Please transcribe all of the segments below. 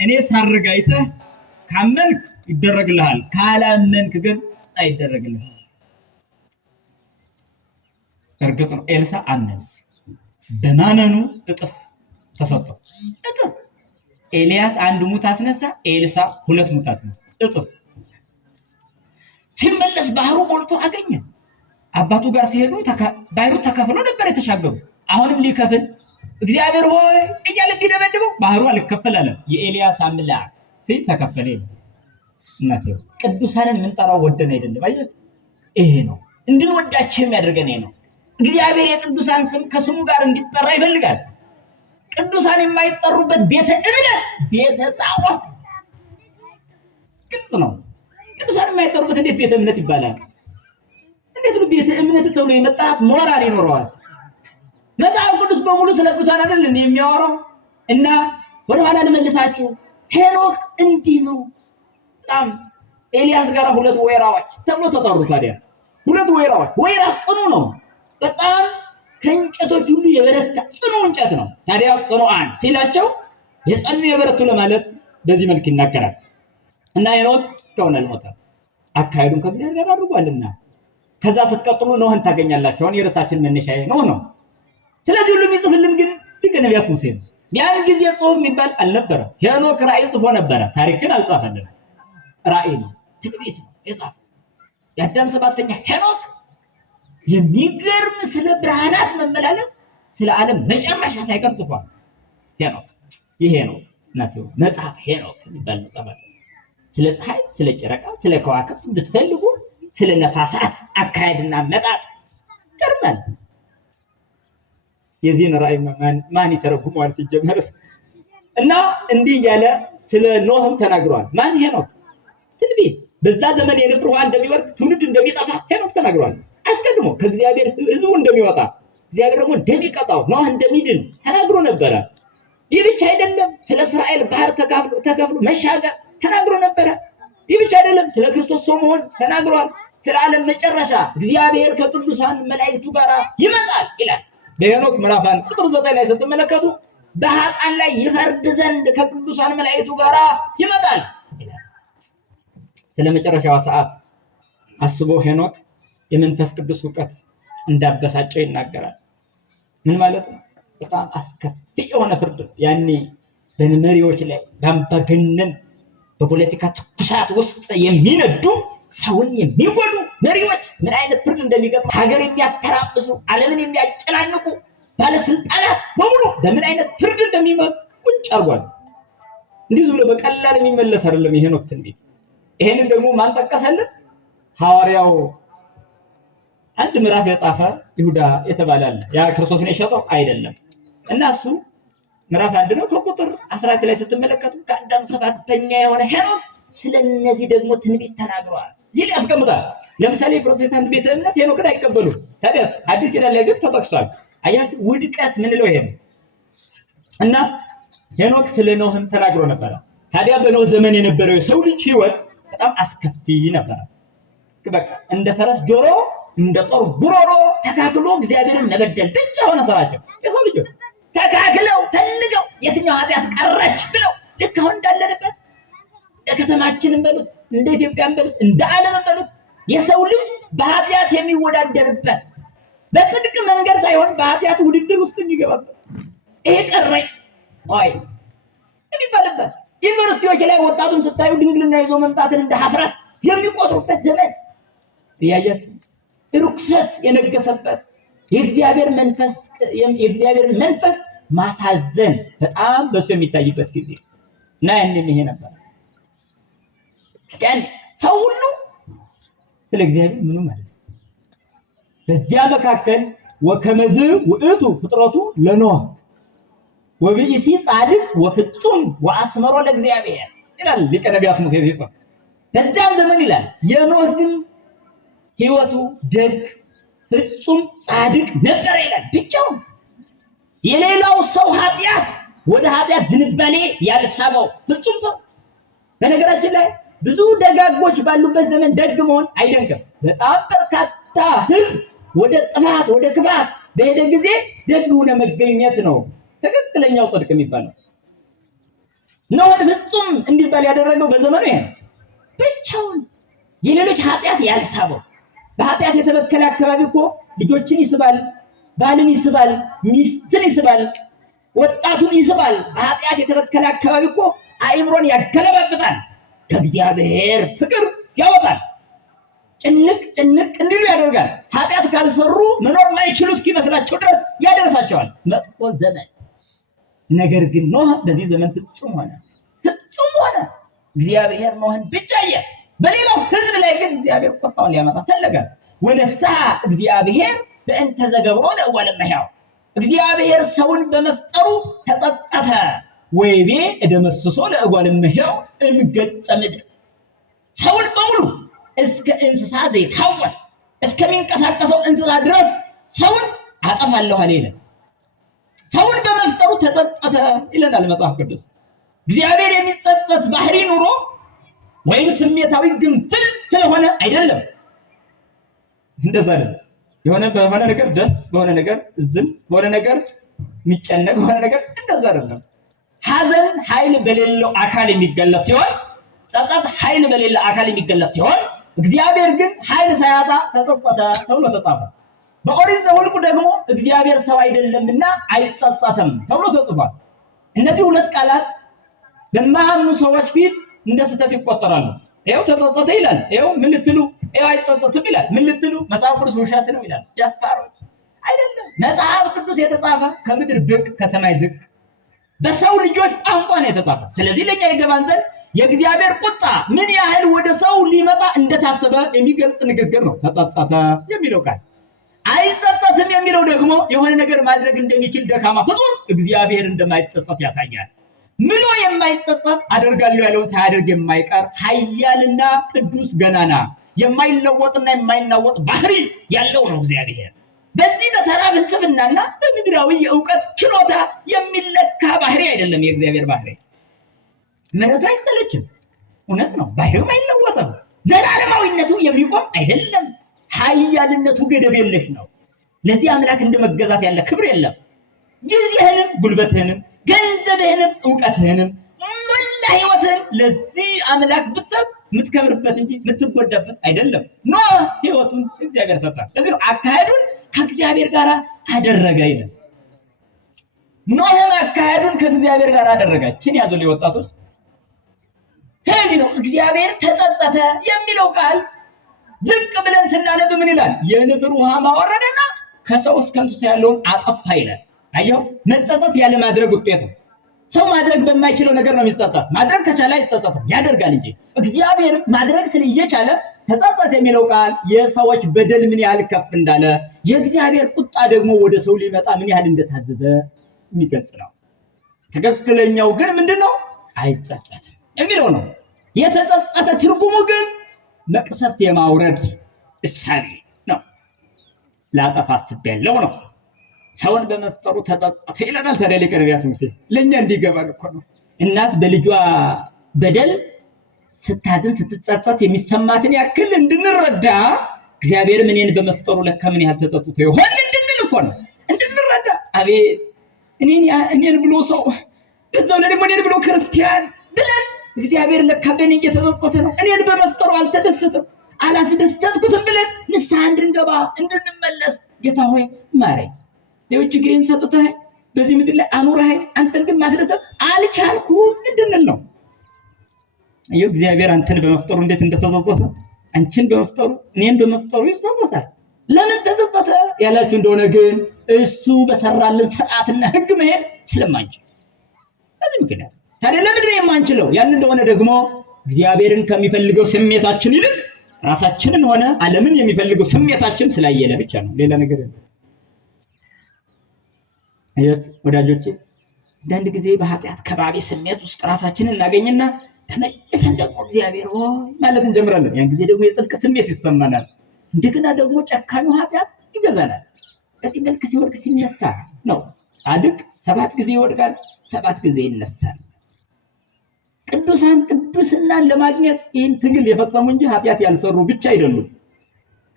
እኔ ሳርግ አይተህ ካመንክ ይደረግልሃል፣ ካላመንክ ግን አይደረግልህም። እርግጥ ነው ኤልሳ አመነ። በማመኑ እጥፍ ተሰጠው። እጥፍ ኤልያስ አንድ ሙት አስነሳ፣ ኤልሳ 2 ሙት አስነሳ። እጥፍ ሲመለስ ባህሩ ሞልቶ አገኘ። አባቱ ጋር ሲሄዱ ባህሩ ተከፍሎ ነበር የተሻገሩ። አሁንም ሊከፍል እግዚአብሔር ሆይ እያለ ቢደበድበው ባህሩ አልከፈል አለ። የኤልያስ አምላክ ሲል ተከፈለ። እናቴ ቅዱሳንን የምንጠራው ወደን አይደለም። አየህ፣ ይሄ ነው እንድንወዳቸው የሚያደርገን ነው። እግዚአብሔር የቅዱሳን ስም ከስሙ ጋር እንዲጠራ ይፈልጋል። ቅዱሳን የማይጠሩበት ቤተ እምነት ቤተ ጣዖት ግልጽ ነው። ቅዱሳን የማይጠሩበት እንዴት ቤተ እምነት ይባላል? እንዴት ነው ቤተ እምነት ተብሎ የመጣት ሞራል ይኖረዋል? መጽሐፍ ቅዱስ በሙሉ ስለ ቅዱሳን አይደል የሚያወራው? እና ወደ ኋላ ልመልሳችሁ። ሄኖክ እንዲህ ነው። በጣም ኤልያስ ጋር 2 ወይራዎች ተብሎ ተጠሩ። ታዲያ 2 ወይራዎች፣ ወይራ ጽኑ ነው። በጣም ከእንጨቶች ሁሉ የበረታ ጽኑ እንጨት ነው። ታዲያ ጽኑዓን ሲላቸው የጸኑ የበረቱ ለማለት በዚህ መልክ ይናገራል። እና ሄኖክ እስካሁን አልሞተም። አካሄዱን ከእግዚአብሔር ጋር አድርጓልና ከዛ ስትቀጥሉ ኖህን ታገኛላችሁ። አሁን የርዕሳችን መነሻ ኖህ ነው። ስለዚህ ሁሉ የሚጽፍልን ግን ሊቀ ነቢያት ሙሴ ነው። ያን ጊዜ ጽሑፍ የሚባል አልነበረ። ሄኖክ ራእይ ጽፎ ነበረ። ታሪክ ግን አልጻፈልን። ራእይ ነው፣ ትንቢት ነው የጻፈ። የአዳም 7ኛ ሄኖክ የሚገርም ስለ ብርሃናት መመላለስ፣ ስለ ዓለም መጨረሻ ሳይቀር ጽፏል። ሄኖክ ይሄ ነው እናቴው መጽሐፍ ሄኖክ የሚባል መጽሐፍ። ስለ ፀሐይ፣ ስለ ጨረቃ፣ ስለ ከዋክብት ብትፈልጉ ስለ ነፋሳት አካሄድና መጣጥ ይገርማል። የዚህን ራእይ ማን ይተረጉመዋል ሲጀመርስ? እና እንዲህ እያለ ስለ ኖህም ተናግሯል። ማን? ሄኖክ። ትንቢት በዛ ዘመን የንፍር ውሃ እንደሚወርድ ትውልድ እንደሚጠፋ ሄኖክ ተናግሯል። አስቀድሞ ከእግዚአብሔር ሕዝቡ እንደሚወጣ እግዚአብሔር ደግሞ እንደሚቀጣው ኖህ እንደሚድን ተናግሮ ነበረ። ይህ ብቻ አይደለም፣ ስለ እስራኤል ባህር ተከፍሎ መሻገር ተናግሮ ነበረ። ይህ ብቻ አይደለም፣ ስለ ክርስቶስ ሰው መሆን ተናግሯል። ስለ ዓለም መጨረሻ እግዚአብሔር ከቅዱሳን መላእክቱ ጋር ይመጣል ይላል። በሄኖክ ምዕራፍ 1 ቁጥር 9 ላይ ስትመለከቱ በኃጥአን ላይ ይፈርድ ዘንድ ከቅዱሳን መላእክቱ ጋር ይመጣል ይላል። ስለ መጨረሻዋ ሰዓት አስቦ ሄኖክ የመንፈስ ቅዱስ ዕውቀት እንዳበሳጨው ይናገራል። ምን ማለት ነው? በጣም አስከፊ የሆነ ፍርድ ያኔ በመሪዎች ላይ በአምባገነን በፖለቲካ ትኩሳት ውስጥ የሚነዱ ሰውን የሚጎዱ መሪዎች ምን አይነት ፍርድ እንደሚገጥም፣ ሀገር የሚያተራምሱ ዓለምን የሚያጨናንቁ ባለስልጣናት በሙሉ በምን አይነት ፍርድ እንደሚመጡ ቁጭ አርጓል። እንዲህ ብሎ በቀላል የሚመለስ አይደለም የሄኖክ ትንቢት። ይሄንን ደግሞ ማን ጠቀሰልን? ሐዋርያው አንድ ምዕራፍ የጻፈ ይሁዳ የተባለ አለ። ያ ክርስቶስን የሸጠው አይደለም እና እሱ ምዕራፍ 1 ነው ከቁጥር 14 ላይ ስትመለከቱ ከአዳም 7ኛ የሆነ ሄኖክ ስለነዚህ ደግሞ ትንቢት ተናግሯል ሲል ያስቀምጣል። ለምሳሌ ፕሮቴስታንት ቤተ እምነት ሄኖክን አይቀበሉም። ታዲያ አዲስ ኪዳን ላይ ግን ተጠቅሷል። አያችሁ ውድቀት ምን ነው ይሄ? እና ሄኖክ ስለ ኖህም ተናግሮ ነበር። ታዲያ በኖህ ዘመን የነበረው የሰው ልጅ ህይወት በጣም አስከፊ ነበር። በቃ እንደ ፈረስ ጆሮ እንደ ጦር ጉሮሮ ተካክሎ እግዚአብሔርን መበደል ብቻ ሆነ ስራቸው። የሰው ልጆች ተካክለው ፈልገው የትኛው ኃጢአት ቀረች ብለው ልክ አሁን እንዳለንበት ከተማችንን በሉት እንደ ኢትዮጵያን በሉት እንደ ዓለም በሉት የሰው ልጅ በኃጢአት የሚወዳደርበት በጽድቅ መንገድ ሳይሆን በኃጢአት ውድድር ውስጥ የሚገባበት ይሄ ቀረኝ ወይ የሚባልበት ዩኒቨርሲቲዎች ላይ ወጣቱን ስታዩ ድንግልና ይዞ መምጣትን እንደ ሀፍረት የሚቆጥሩበት ዘመን ያያችሁ ርኩሰት የነገሰበት የእግዚአብሔር መንፈስ ማሳዘን በጣም በሱ የሚታይበት ጊዜ እና ያንን ይሄ ነበር። ያን ሰው ሁሉ ስለ እግዚአብሔር ምንም ማለት በዚያ መካከል ወከመዝ ውእቱ ፍጥረቱ ለኖህ ወብኢሲ ጻድቅ ወፍጹም ወአስመሮ ለእግዚአብሔር ይላል ሊቀ ነቢያት ሙሴ ሲጽፍ። በዛ ዘመን ይላል የኖህ ግን ህይወቱ ደግ ፍጹም ጻድቅ ነበር ይላል። ብቻውን የሌላው ሰው ኃጢአት ወደ ኃጢአት ዝንባሌ ያልሳበው ፍጹም ሰው። በነገራችን ላይ ብዙ ደጋጎች ባሉበት ዘመን ደግ መሆን አይደንቅም። በጣም በርካታ ህዝብ ወደ ጥፋት ወደ ክፋት በሄደ ጊዜ ደግ ሆነ መገኘት ነው ትክክለኛው ጽድቅ የሚባለው። ኖህ ፍጹም እንዲባል ያደረገው በዘመኑ ይሄ ብቻውን የሌሎች ኃጢአት ያልሳበው በኃጢአት የተበከለ አካባቢ እኮ ልጆችን ይስባል፣ ባልን ይስባል፣ ሚስትን ይስባል፣ ወጣቱን ይስባል። በኃጢአት የተበከለ አካባቢ እኮ አእምሮን ያገለባብጣል፣ ከእግዚአብሔር ፍቅር ያወጣል፣ ጭንቅ እንዲሉ ያደርጋል። ኃጢአት ካልሰሩ መኖር ማይችሉ እስኪመስላቸው ድረስ ያደርሳቸዋል መጥፎ ዘመን። ነገር ግን ኖህ በዚህ ዘመን ፍጹም ሆነ። እግዚአብሔር ኖህን ብቻ አየ። በሌላው ሕዝብ ላይ ግን እግዚአብሔር ቁጣውን ሊያመጣ ፈለገ። ወነስሐ እግዚአብሔር በእንተ ዘገብሮ ለእጓለ እመሕያው እግዚአብሔር ሰውን በመፍጠሩ ተጸጸተ። ወይቤ እደመስሶ ለእጓለ እመሕያው እምገጸ ምድር ሰውን በሙሉ እስከ እንስሳ ዘይታወስ እስከሚንቀሳቀሰው እንስሳ ድረስ ሰውን አጠፋለሁ አለ ይላል። ሰውን በመፍጠሩ ተጸጸተ ይለናል መጽሐፍ ቅዱስ። እግዚአብሔር የሚጸጸት ባህሪ ኑሮ ወይም ስሜታዊ ግንፍል ስለሆነ አይደለም። እንደዛ አይደለም። በሆነ ነገር ደስ፣ በሆነ ነገር ዝም፣ በሆነ ነገር የሚጨነቅ፣ በሆነ ነገር እንደዛ አይደለም። ሐዘን ኃይል በሌለው አካል የሚገለጽ ሲሆን፣ ጸጸት ኃይል በሌለው አካል የሚገለጽ ሲሆን፣ እግዚአብሔር ግን ኃይል ሳያጣ ተጸጸተ ተብሎ ተጻፈ። በኦሪት ዘኍልቍ ደግሞ እግዚአብሔር ሰው አይደለምና አይጸጸትም ተብሎ ተጽፏል። እነዚህ ሁለት ቃላት በማያምኑ ሰዎች ፊት እንደ ስህተት ይቆጠራሉ። ይኸው ተጸጸተ ይላል፣ ይኸው ምን ልትሉ፣ ይኸው አይጸጸትም ይላል፣ ምን ልትሉ፣ መጽሐፍ ቅዱስ ውሸት ነው ይላል። ደፋሮች አይደለም። መጽሐፍ ቅዱስ የተጻፈ ከምድር ብቅ ከሰማይ ዝቅ በሰው ልጆች ቋንቋ ነው የተጻፈ። ስለዚህ ለኛ ይገባን ዘንድ የእግዚአብሔር ቁጣ ምን ያህል ወደ ሰው ሊመጣ እንደታሰበ የሚገልጽ ንግግር ነው ተጸጸተ የሚለው ቃል። አይጸጸትም የሚለው ደግሞ የሆነ ነገር ማድረግ እንደሚችል ደካማ ፍጡር እግዚአብሔር እንደማይጸጸት ያሳያል። ምሎ የማይጸጸት አደርጋለሁ ያለውን ሳያደርግ የማይቀር ኃያልና ቅዱስ ገናና የማይለወጥና የማይናወጥ ባህሪ ያለው ነው እግዚአብሔር። በዚህ በተራ ፍልስፍናና በምድራዊ የእውቀት ችሎታ የሚለካ ባህሪ አይደለም የእግዚአብሔር ባህሪ። ምሕረቱ አይሰለችም፣ እውነት ነው። ባህሪው አይለወጥም። ዘላለማዊነቱ የሚቆም አይደለም። ኃያልነቱ ገደብ የለሽ ነው። ለዚህ አምላክ እንደመገዛት ያለ ክብር የለም። ጊዜህንም ጉልበትህንም ገንዘብህንም እውቀትህንም ሞላ ህይወትህን ለዚህ አምላክ ብትሰጥ የምትከብርበት እንጂ የምትጎዳበት አይደለም። ኖህ ህይወቱን እግዚአብሔር ሰጠ። ለዚህ አካሄዱን ከእግዚአብሔር ጋር አደረገ ይላል። ኖህም አካሄዱን ከእግዚአብሔር ጋር አደረገ። እችን ያዙ ወጣቶች። ስለዚህ ነው እግዚአብሔር ተጸጸተ የሚለው ቃል ዝቅ ብለን ስናነብ ምን ይላል? የንፍር ውሃ ማወረደና ከሰው እስከ እንስሳ ያለውን አጠፋ ይላል። አየው፣ መጸጸት ያለ ማድረግ ውጤት ነው። ሰው ማድረግ በማይችለው ነገር ነው የሚጸጸት። ማድረግ ከቻለ አይጸጸትም፣ ያደርጋል እንጂ። እግዚአብሔር ማድረግ ስለየቻለ ተጸጸተ የሚለው ቃል የሰዎች በደል ምን ያህል ከፍ እንዳለ፣ የእግዚአብሔር ቁጣ ደግሞ ወደ ሰው ሊመጣ ምን ያህል እንደታዘዘ የሚገልጽ ነው። ትክክለኛው ግን ምንድነው? አይጸጸትም የሚለው ነው። የተጸጸተ ትርጉሙ ግን መቅሰፍት የማውረድ እሳቤ ነው። ላጠፋ አስቤያለሁ ነው። ሰውን በመፍጠሩ ተጸጸተ ይለናል። ታዲያ ሊቀ ነቢያት ሙሴ ለእኛ እንዲገባን እኮ ነው። እናት በልጇ በደል ስታዝን ስትጸጸት የሚሰማትን ያክል እንድንረዳ እግዚአብሔር እኔን በመፍጠሩ ለካ ምን ያህል ተጸጽቶ ይሆን እንድንል እኮ ነው። እንድንረዳ አቤት እኔን ብሎ ሰው በዛው ላይ ደግሞ እኔን ብሎ ክርስቲያን ብለን እግዚአብሔር ለካ በእኔ እየተጸጸተ ነው፣ እኔን በመፍጠሩ አልተደሰተም፣ አላስደሰትኩትም ብለን ንስሐ እንድንገባ እንድንመለስ ጌታ ሆይ ማረኝ፣ የውጭ ግሬን ሰጥተህ በዚህ ምድር ላይ አኑረህ አንተን ግን ማስደሰት አልቻልኩም እንድንል ነው። አየሁ እግዚአብሔር አንተን በመፍጠሩ እንዴት እንደተጸጸተ፣ አንቺን በመፍጠሩ እኔን በመፍጠሩ ይጸጸታል። ለምን ተጸጸተ ያላችሁ እንደሆነ ግን እሱ በሰራልን ስርዓትና ሕግ መሄድ ስለማንችል በዚህ ምክንያት። ታዲያ ለምንድን ነው የማንችለው? ያን እንደሆነ ደግሞ እግዚአብሔርን ከሚፈልገው ስሜታችን ይልቅ ራሳችንን ሆነ ዓለምን የሚፈልገው ስሜታችን ስላየለ ብቻ ነው፣ ሌላ ነገር የለም። አያት ወዳጆቼ፣ አንዳንድ ጊዜ በኃጢአት ከባቢ ስሜት ውስጥ ራሳችንን እናገኝና ተመልሰን ደግሞ እግዚአብሔር ሆይ ማለት እንጀምራለን። ያን ጊዜ ደግሞ የጽድቅ ስሜት ይሰማናል። እንደገና ደግሞ ጨካኙ ኃጢአት ይገዛናል። በዚህ መልክ ሲወድቅ ሲነሳ ነው። ጻድቅ 7 ጊዜ ይወድቃል፣ 7 ጊዜ ይነሳል። ቅዱሳን ቅዱስናን ለማግኘት ይህን ትግል የፈጸሙ እንጂ ኃጢአት ያልሰሩ ብቻ አይደሉም።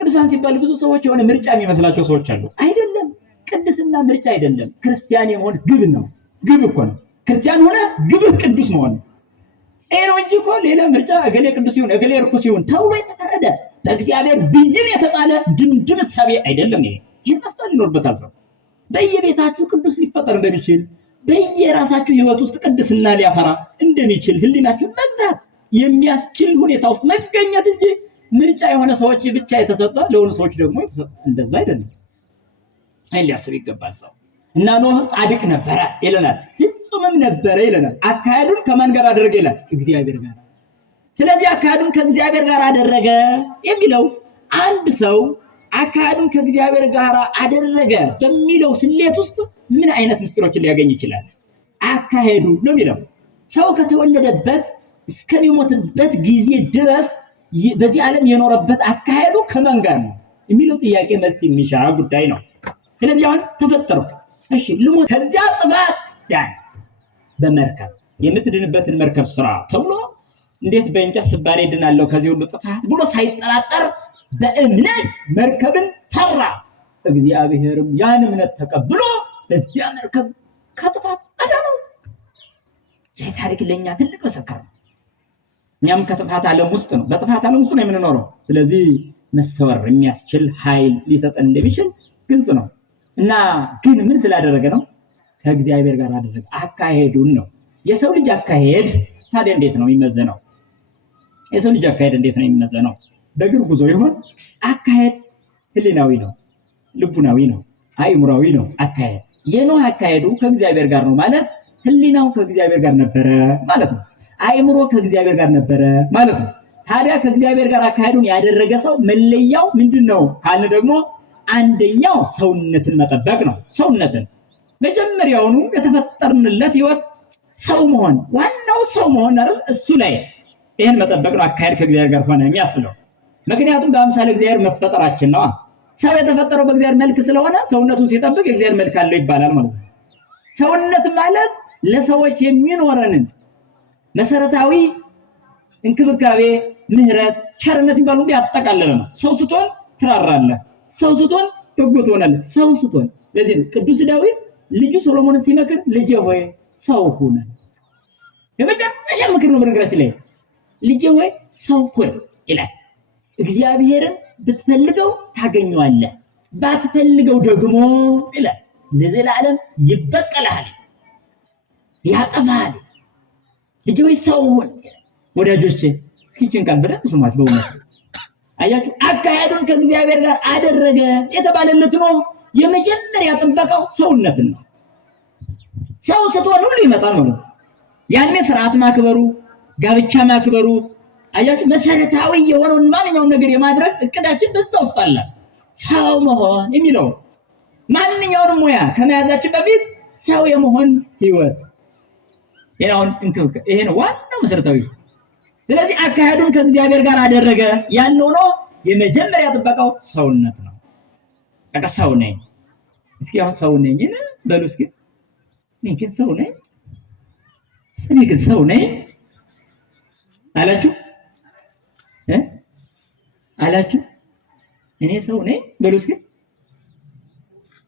ቅዱሳን ሲባል ብዙ ሰዎች የሆነ ምርጫ የሚመስላቸው ሰዎች አሉ። አይደለም፣ ቅድስና ምርጫ አይደለም። ክርስቲያን የመሆን ግብ ነው። ግብ እኮ ነው። ክርስቲያን ሆነ ግብህ ቅዱስ መሆን ይሄ ነው እንጂ እኮ ሌላ ምርጫ እገሌ ቅዱስ ይሁን እገሌ ርኩስ ይሁን ተብሎ የተፈረደ በእግዚአብሔር ብይን የተጣለ ድምድም እሳቤ አይደለም። ይሄን ማስተዋል ይኖርበታል። ሰው በየቤታችሁ ቅዱስ ሊፈጠር እንደሚችል በየራሳችሁ ህይወት ውስጥ ቅድስና ሊያፈራ እንደሚችል ህሊናችሁ መግዛት የሚያስችል ሁኔታ ውስጥ መገኘት እንጂ ምርጫ የሆነ ሰዎች ብቻ የተሰጠ ለሆኑ ሰዎች ደግሞ የተሰጠ እንደዛ አይደለም። ይሄን ሊያስብ ይገባል ሰው። እና ኖህ ጻድቅ ነበረ ይለናል፣ ፍጹምም ነበረ ይለናል። አካሄዱን ከማን ጋር አደረገ ይላል? እግዚአብሔር ጋር። ስለዚህ አካሄዱን ከእግዚአብሔር ጋር አደረገ የሚለው አንድ ሰው አካሄዱን ከእግዚአብሔር ጋር አደረገ በሚለው ስሌት ውስጥ ምን አይነት ምስጢሮችን ሊያገኝ ይችላል? አካሄዱ ነው የሚለው ሰው ከተወለደበት እስከሚሞትበት ጊዜ ድረስ በዚህ ዓለም የኖረበት አካሄዱ ከማን ጋር ነው የሚለው ጥያቄ መልስ የሚሻ ጉዳይ ነው። ስለዚህ አሁን ተፈጠረው እሺ ልሞት ከዚያ ጥፋት ዳን በመርከብ የምትድንበትን መርከብ ስራ ተብሎ እንዴት በእንጨት ስባሪ ድናለው ከዚህ ሁሉ ጥፋት ብሎ ሳይጠራጠር በእምነት መርከብን ሰራ። እግዚአብሔርም ያን እምነት ተቀብሎ በዚያ መርከብ ከጥፋት አዳነው። ይህ ታሪክ ለኛ ትልቅ መሰከር ነው። እኛም ከጥፋት ዓለም ውስጥ ነው በጥፋት ዓለም ውስጥ ነው የምንኖረው። ስለዚህ መሰወር የሚያስችል ኃይል ሊሰጠን እንደሚችል ግልጽ ነው። እና ግን ምን ስላደረገ ነው? ከእግዚአብሔር ጋር አደረገ። አካሄዱን ነው። የሰው ልጅ አካሄድ ታዲያ እንዴት ነው የሚመዘነው? የሰው ልጅ አካሄድ እንዴት ነው የሚመዘነው? በእግር ጉዞ ይሆን? አካሄድ ህሊናዊ ነው፣ ልቡናዊ ነው፣ አእምሯዊ ነው። አካሄድ የኖህ አካሄዱ ከእግዚአብሔር ጋር ነው ማለት ህሊናው ከእግዚአብሔር ጋር ነበረ ማለት ነው። አእምሮ ከእግዚአብሔር ጋር ነበረ ማለት ነው። ታዲያ ከእግዚአብሔር ጋር አካሄዱን ያደረገ ሰው መለያው ምንድነው ካልን ደግሞ አንደኛው ሰውነትን መጠበቅ ነው። ሰውነትን መጀመሪያውኑ የተፈጠርንለት ህይወት ሰው መሆን ዋናው ሰው መሆን አይደል? እሱ ላይ ይሄን መጠበቅ ነው። አካሄድ ከእግዚአብሔር ጋር ሆነ የሚያስብለው ምክንያቱም በአምሳለ እግዚአብሔር መፈጠራችን ነው። ሰው የተፈጠረው በእግዚአብሔር መልክ ስለሆነ ሰውነቱን ሲጠብቅ የእግዚአብሔር መልክ አለው ይባላል ማለት ነው። ሰውነት ማለት ለሰዎች የሚኖረንን መሰረታዊ እንክብካቤ፣ ምህረት፣ ቸርነት የሚባሉ ሁሉ ያጠቃለለ ነው። ሰው ስትሆን ትራራለህ፣ ሰው ስትሆን በጎ ትሆናለህ። ሰው ስትሆን ለዚህ ነው ቅዱስ ዳዊት ልጁ ሰሎሞንን ሲመክር ልጄ ሆይ ሰው ሁን። የመጨረሻ ምክር ነው በነገራችን ላይ ልጄ ሆይ ሰው ሁን ይላል። እግዚአብሔርን ብትፈልገው ታገኘዋለህ፣ ባትፈልገው ደግሞ ይላል ለዘላለም ይበቀልሃል፣ ያጠፋሃል። ልጄ ሆይ ሰው ሁን። ወዳጆቼ እስኪችን ቃል በደንብ ስሟት። በእውነት አያችሁ አካሄዱን ከእግዚአብሔር ጋር አደረገ የተባለለት ነው። የመጀመሪያ ጥበቃው ሰውነትን ነው። ሰው ስትሆን ሁሉ ይመጣል ማለት ነው። ያኔ ስርዓት ማክበሩ፣ ጋብቻ ማክበሩ አያችሁ መሰረታዊ የሆነውን ማንኛውም ነገር የማድረግ እቅዳችን በዛ ውስጥ አለ። ሰው መሆን የሚለው ማንኛውንም ሙያ ከመያዛችን በፊት ሰው የመሆን ህይወት ይሄ ነው ዋናው መሰረታዊ። ስለዚህ አካሄዱን ከእግዚአብሔር ጋር አደረገ ያለው ነው የመጀመሪያ ጥበቃው ሰውነት ነው። በቃ ሰው ነኝ። እስኪ አሁን ሰው ነኝ በሉ እስኪ እኔ ግን ሰው ነኝ፣ እኔ ግን ሰው ነኝ አላችሁ አላችሁ እኔ ሰው ነኝ በሉ እስኪ።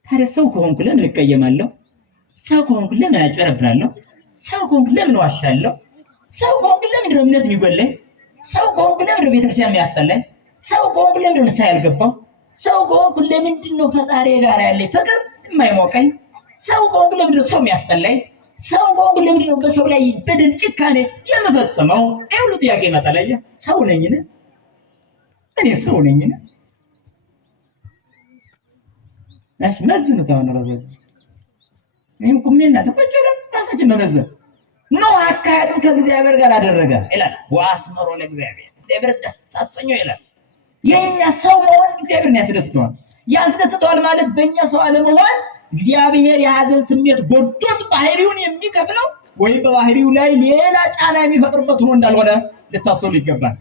ታዲያ ሰው ከሆንኩ ለምን እቀየማለሁ? ሰው ከሆንኩ ለምን አጭበረብራለሁ? ሰው ከሆንኩ ለምን ዋሻለሁ? ሰው ከሆንኩ ለምን ነው እምነት የሚጎለኝ? ሰው ከሆንኩ ለምን ነው ቤተክርስቲያን የሚያስጠላኝ? ሰው ከሆንኩ ለምን ነው ንስሐ ያልገባው? ሰው ከሆንኩ ለምንድን ነው ፈጣሪ ጋር ያለኝ ፍቅር የማይሞቀኝ? ሰው ከሆንኩ ለምንድን ነው ሰው የሚያስጠላኝ? ሰው ከሆንኩ ለምንድን ነው በሰው ላይ በደል ጭካኔ የምፈጽመው? ይሄ ሁሉ ጥያቄ ይመጣል። ሰው ነኝን? እኔ ሰው ነኝን? እሺ መዝኑ ታውን ራሳችሁ እኔም ቁሜና ተቆጨለ ራሳችን መመዘን ነው። አካሄዱን ከእግዚአብሔር ጋር አደረገ ይላል። ወአስመሮ ለእግዚአብሔር እግዚአብሔር ደስ አሰኘው ይላል። የኛ ሰው መሆን እግዚአብሔርን ያስደስተዋል። ያስደስተዋል ማለት በእኛ ሰው አለመሆን እግዚአብሔር የሀዘን ስሜት ጎዶት ባህሪውን የሚከፍለው ወይ በባህሪው ላይ ሌላ ጫና የሚፈጥርበት ሆኖ እንዳልሆነ ልታስተውሉ ይገባል።